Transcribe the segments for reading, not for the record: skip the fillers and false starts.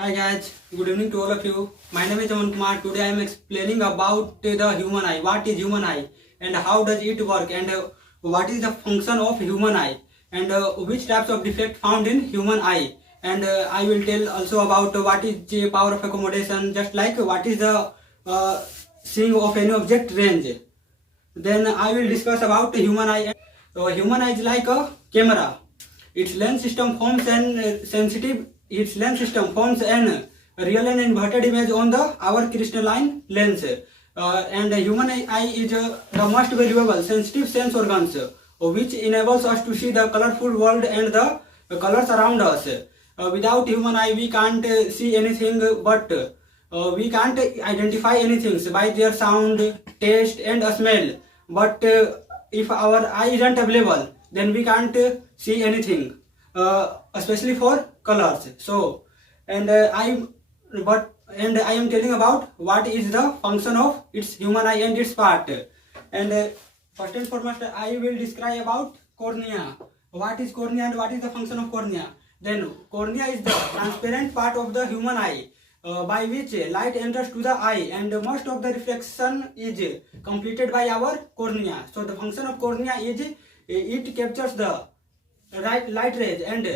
Hi guys, good evening to all of you. My name is Aman Kumar. Today I am explaining about the human eye. What is human eye and how does it work, and what is the function of human eye, and which types of defect found in human eye. And I will tell also about what is the power of accommodation, just like what is the seeing of any object range. Then I will discuss about human eye. So human eye is like a camera. Its lens system forms an sensitive. Its lens system forms an real and inverted image on the our crystalline lens. And the human eye is the most valuable sensitive sense organs, which enables us to see the colorful world and the colors around us. Without human eye, we can't see anything, but we can't identify anything by their sound, taste, and smell. But if our eye isn't available, then we can't see anything, especially for colors. So, and I am telling about what is the function of its human eye and its part. And first and foremost, I will describe about cornea. What is cornea and what is the function of cornea? Then cornea is the transparent part of the human eye, by which light enters to the eye, and most of the reflection is completed by our cornea. So the function of cornea is it captures the light rays, and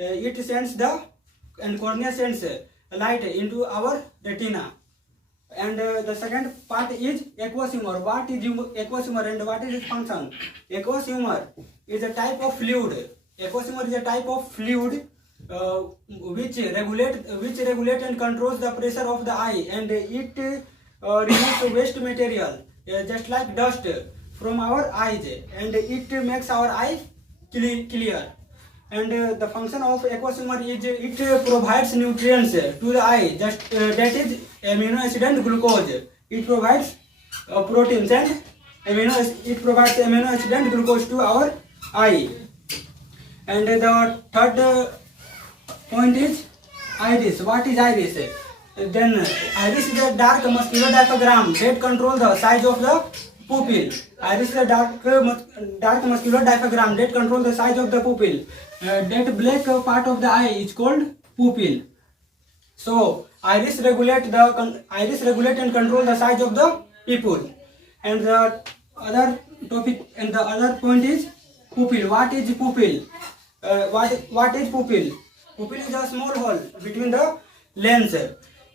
it sends the and cornea sends light into our retina. And the second part is aqueous humor. What is aqueous humor and what is its function? Aqueous humor is a type of fluid. Aqueous humor is a type of fluid which regulate and controls the pressure of the eye, and it removes waste material, just like dust, from our eyes, and it makes our eye clear. And the function of aqueous humor is it provides nutrients to the eye, just that is amino acid and glucose. It provides proteins and it provides amino acid and glucose to our eye. And the third point is iris. What is iris? Then iris is a dark muscular diaphragm that controls the size of the pupil. Iris is a dark muscular diaphragm that controls the size of the pupil. That black part of the eye is called pupil. So iris regulate and control the size of the pupil. And the other topic and the other point is pupil. What is pupil? What is pupil? Pupil is a small hole between the lens.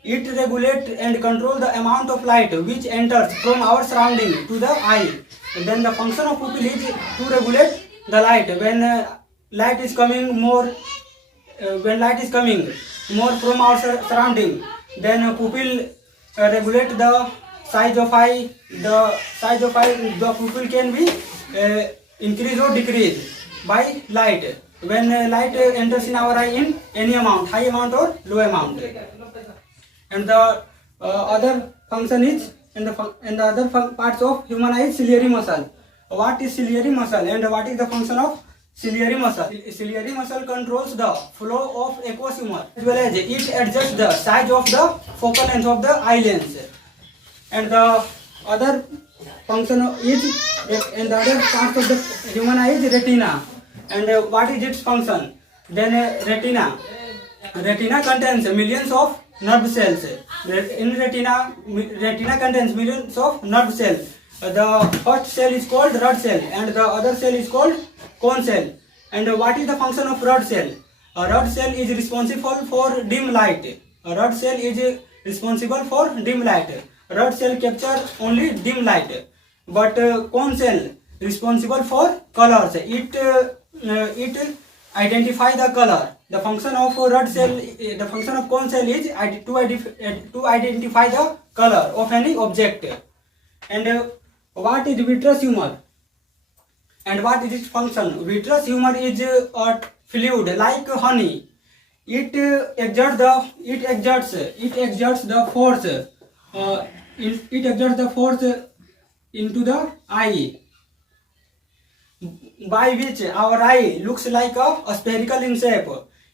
It regulates and controls the amount of light which enters from our surrounding to the eye. And then the function of pupil is to regulate the light. When light is coming more from our surrounding, then pupil regulate the size of eye. The pupil can be increase or decrease by light. When light enters in our eye in any amount, high amount or low amount. And the other function is and the other parts of human eye is ciliary muscle. What is ciliary muscle and what is the function of ciliary muscle? Ciliary muscle controls the flow of aqueous humor, as well as it adjusts the size of the focal length of the eye lens. And the other function is and the other part of the human eye is retina. And what is its function? Then retina contains millions of nerve cells. In retina contains millions of nerve cells. The first cell is called rod cell, and the other cell is called cone cell. And what is the function of rod cell? A rod cell is responsible for dim light. Rod cell captures only dim light, but cone cell responsible for colors. It identify the color. The function of cone cell is to identify the color of any object. And what is vitreous humor and what is its function? Vitreous humor is a fluid like honey. It exerts the force into the eye, by which our eye looks like a spherical in shape,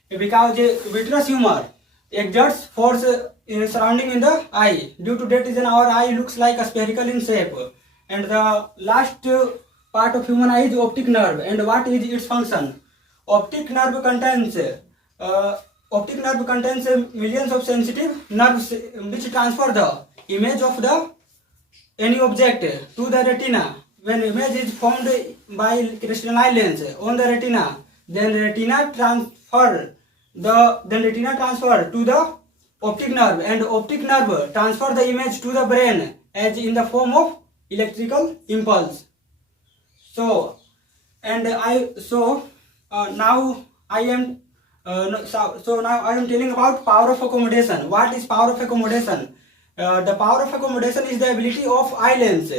because vitreous humor exerts force surrounding in the eye. Due to that reason, our eye looks like a spherical in shape. And the last part of human eye is optic nerve. And what is its function? Optic nerve contains optic nerve contains millions of sensitive nerves which transfer the image of the any object to the retina. When image is formed by crystalline lens on the retina, then retina transfer to the optic nerve, and optic nerve transfer the image to the brain as in the form of electrical impulse. So now I am telling about power of accommodation. What is power of accommodation? The power of accommodation is the ability of eye lens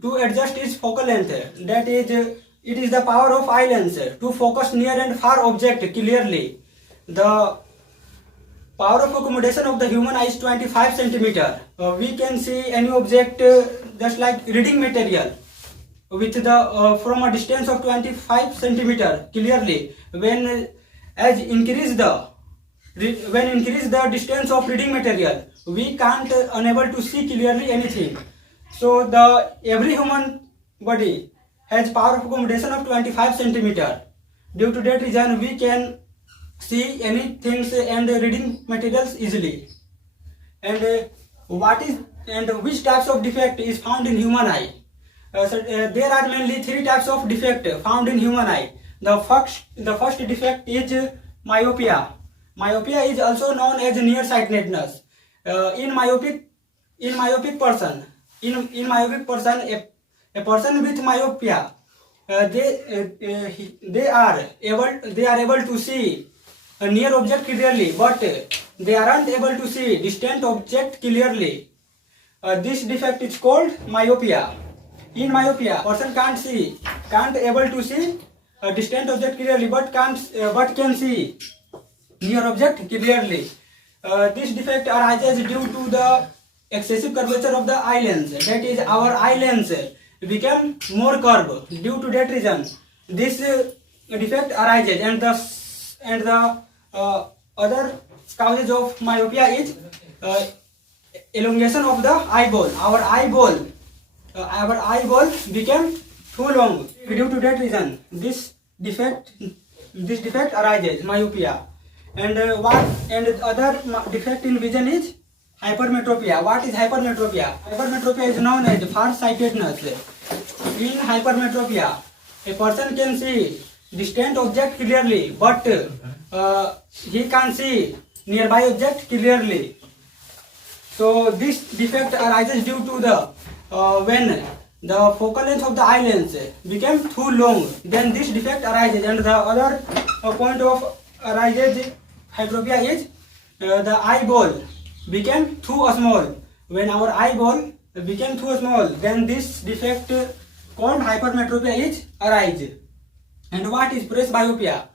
to adjust its focal length. That is, it is the power of eye lens to focus near and far object clearly. The power of accommodation of the human eye is 25 centimeter. We can see any object just like reading material with the from a distance of 25 centimeter clearly. When increase the distance of reading material, we can't unable to see clearly anything. So every human body has power of accommodation of 25 centimeter. Due to that reason, we can see any things and reading materials easily. And which types of defect is found in human eye? There are mainly three types of defect found in human eye. The first defect is myopia. Myopia is also known as nearsightedness. In myopic person, a person with myopia, they are able to see a near object clearly, but they aren't able to see distant object clearly. This defect is called myopia. In myopia, person can't able to see a distant object clearly, but can see near object clearly. This defect arises due to the excessive curvature of the eye lens. That is, our eye lens become more curved. Due to that reason, this defect arises, and the other causes of myopia is elongation of the eyeball. Our eyeball became too long. Due to that reason, this defect arises, myopia. And other defect in vision is hypermetropia. What is hypermetropia? Hypermetropia is known as farsightedness. In hypermetropia, a person can see distant object clearly, but he can't see nearby object clearly. So this defect arises due to the when the focal length of the eye lens became too long, then this defect arises. And the other point of arises hypermetropia is the eyeball became too small. When our eyeball became too small, then this defect called hypermetropia is arise. And what is presbyopia?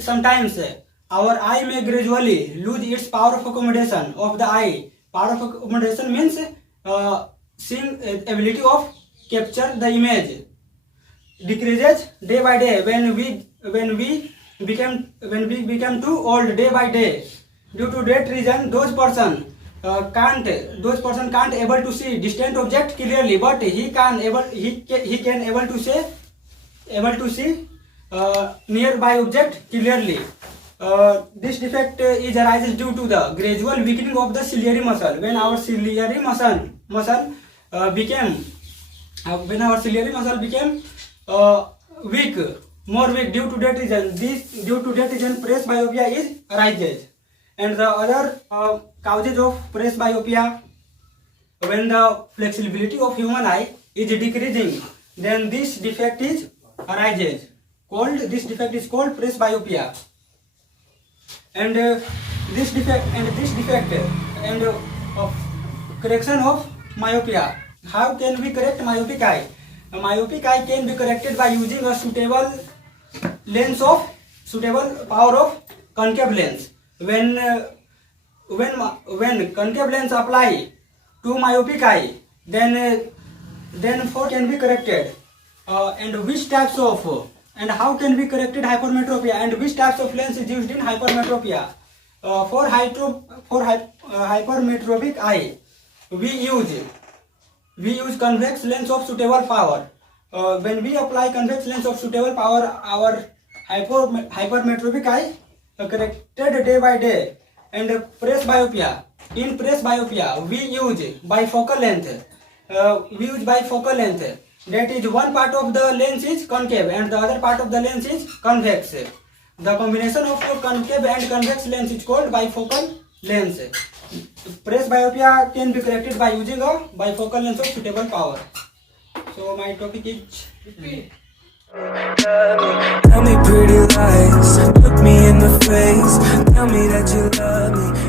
Sometimes our eye may gradually lose its power of accommodation of the eye. Power of accommodation means seeing ability of capture the image decreases day by day when we become too old day by day. Due to that reason, those person can't able to see distant object clearly, but he can able to see nearby object clearly. This defect is arises due to the gradual weakening of the ciliary muscle. When our ciliary muscle became weak, more weak, due to that reason presbyopia is arises. And the other causes of presbyopia, when the flexibility of human eye is decreasing, then this defect is arises. This defect is called presbyopia. And this defect and correction of myopia. How can we correct myopic eye? A myopic eye can be corrected by using a suitable power of concave lens. When concave lens apply to myopic eye, then for can be corrected. And which types of and how can be corrected hypermetropia, and which types of lens is used in hypermetropia? For hypermetropic eye, we use convex lens of suitable power. When we apply convex lens of suitable power, our hypermetropic eye corrected day by day. And presbyopia. In presbyopia, we use bifocal length. That is, one part of the lens is concave and the other part of the lens is convex. The combination of concave and convex lens is called bifocal lens. Presbyopia can be corrected by using a bifocal lens of suitable power. So my topic is repeat. Tell me pretty lies, look me in the face, tell me that you love me.